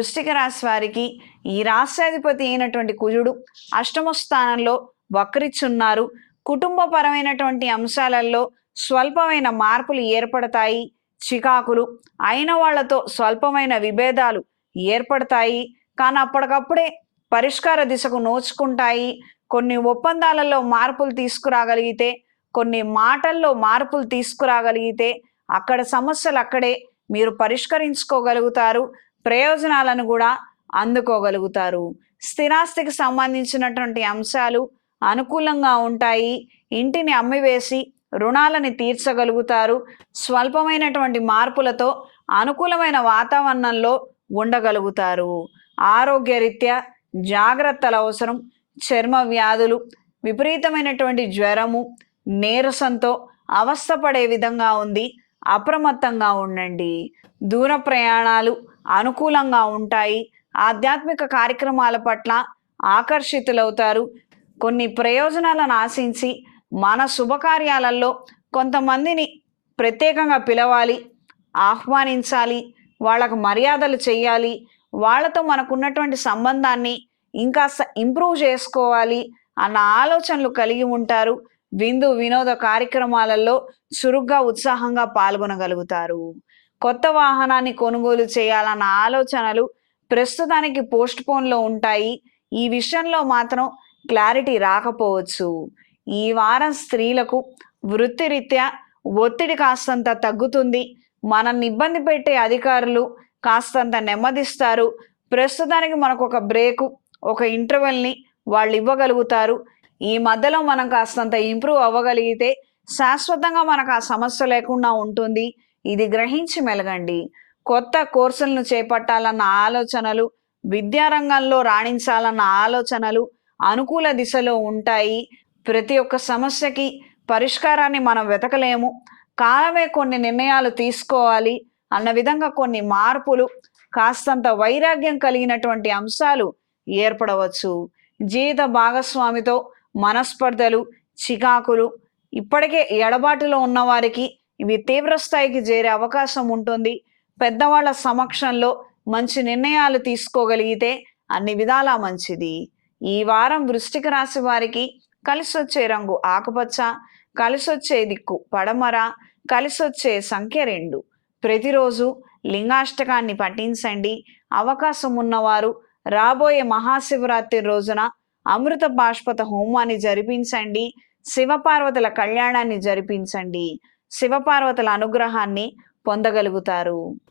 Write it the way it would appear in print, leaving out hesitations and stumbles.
వృశ్చిక రాశి వారికి ఈ రాశ్యాధిపతి అయినటువంటి కుజుడు అష్టమ స్థానంలో వక్రిచున్నారు. కుటుంబపరమైనటువంటి అంశాలలో స్వల్పమైన మార్పులు ఏర్పడతాయి. చికాకులు అయిన వాళ్లతో స్వల్పమైన విభేదాలు ఏర్పడతాయి. కానీ అప్పటికప్పుడే పరిష్కార దిశకు నోచుకుంటాయి. కొన్ని ఒప్పందాలలో మార్పులు తీసుకురాగలిగితే, కొన్ని మాటల్లో మార్పులు తీసుకురాగలిగితే అక్కడ సమస్యలు అక్కడే మీరు పరిష్కరించుకోగలుగుతారు. ప్రయోజనాలను కూడా అందుకోగలుగుతారు. స్థిరాస్తికి సంబంధించినటువంటి అంశాలు అనుకూలంగా ఉంటాయి. ఇంటిని అమ్మివేసి రుణాలని తీర్చగలుగుతారు. స్వల్పమైనటువంటి మార్పులతో అనుకూలమైన వాతావరణంలో ఉండగలుగుతారు. ఆరోగ్యరీత్యా జాగ్రత్తలు అవసరం. చర్మ వ్యాధులు, విపరీతమైనటువంటి జ్వరము, నీరసంతో అవస్థపడే విధంగా ఉంది. అప్రమత్తంగా ఉండండి. దూర ప్రయాణాలు అనుకూలంగా ఉంటాయి. ఆధ్యాత్మిక కార్యక్రమాల పట్ల ఆకర్షితులవుతారు. కొన్ని ప్రయోజనాలను ఆశించి మన శుభకార్యాలలో కొంతమందిని ప్రత్యేకంగా పిలవాలి, ఆహ్వానించాలి, వాళ్ళకు మర్యాదలు చేయాలి, వాళ్ళతో మనకున్నటువంటి సంబంధాన్ని ఇంకాస్త ఇంప్రూవ్ చేసుకోవాలి అన్న ఆలోచనలు కలిగి ఉంటారు. విందు వినోద కార్యక్రమాలలో చురుగ్గా ఉత్సాహంగా పాల్గొనగలుగుతారు. కొత్త వాహనాన్ని కొనుగోలు చేయాలన్న ఆలోచనలు ప్రస్తుతానికి పోస్ట్ పోన్లో ఉంటాయి. ఈ విషయంలో మాత్రం క్లారిటీ రాకపోవచ్చు. ఈ వారం స్త్రీలకు వృత్తిరీత్యా ఒత్తిడి కాస్తంత తగ్గుతుంది. మనల్ని ఇబ్బంది పెట్టే అధికారులు కాస్తంత నెమ్మదిస్తారు. ప్రస్తుతానికి మనకు ఒక బ్రేకు, ఒక ఇంటర్వెల్ని వాళ్ళు ఇవ్వగలుగుతారు. ఈ మధ్యలో మనం కాస్తంత ఇంప్రూవ్ అవ్వగలిగితే శాశ్వతంగా మనకు ఆ సమస్య లేకుండా ఉంటుంది. ఇది గ్రహించి మెలగండి. కొత్త కోర్సులను చేపట్టాలన్న ఆలోచనలు, విద్యారంగంలో రాణించాలన్న ఆలోచనలు అనుకూల దిశలో ఉంటాయి. ప్రతి ఒక్క సమస్యకి పరిష్కారాన్ని మనం వెతకలేము. కాలమే కొన్ని నిర్ణయాలు తీసుకోవాలి అన్న విధంగా కొన్ని మార్పులు, కాస్తంత వైరాగ్యం కలిగినటువంటి అంశాలు ఏర్పడవచ్చు. జీవిత భాగస్వామితో మనస్పర్ధలు, చికాకులు, ఇప్పటికే ఎడబాటులో ఉన్నవారికి ఇవి తీవ్ర స్థాయికి చేరే అవకాశం ఉంటుంది. పెద్దవాళ్ల సమక్షంలో మంచి నిర్ణయాలు తీసుకోగలిగితే అన్ని విధాలా మంచిది. ఈ వారం వృశ్చిక రాశి వారికి కలిసొచ్చే రంగు ఆకుపచ్చ, కలిసొచ్చే దిక్కు పడమర, కలిసొచ్చే సంఖ్య 2. ప్రతిరోజు లింగాష్టకాన్ని పఠించండి. అవకాశం ఉన్నవారు రాబోయే మహాశివరాత్రి రోజున అమృత బాష్పత హోమాన్ని జరిపించండి. శివపార్వతుల కళ్యాణాన్ని జరిపించండి. శివపార్వతుల అనుగ్రహాన్ని పొందగలుగుతారు.